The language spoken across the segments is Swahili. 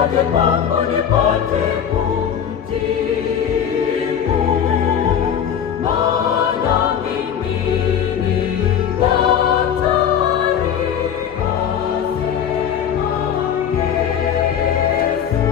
aje kwangu nipate kumtibu, maana mimi ni daktari, asema Yesu.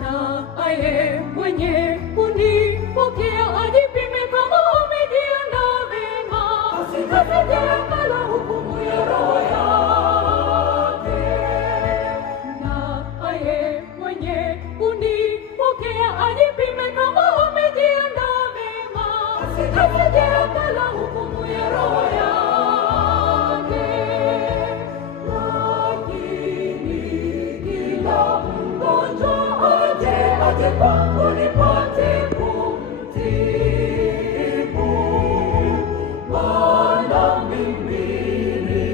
Na aye mwenye kunipokea ajipime kama amejiandaa vyema, asikate janga la hukumu ya roho yake. Na aye mwenye kunipokea ajipime kama amejiandaa vyema, asikate janga la hukumu ya roho yake. Lakini kila mgonjwa aje kwangu nipate kumtibu, maana mimi ni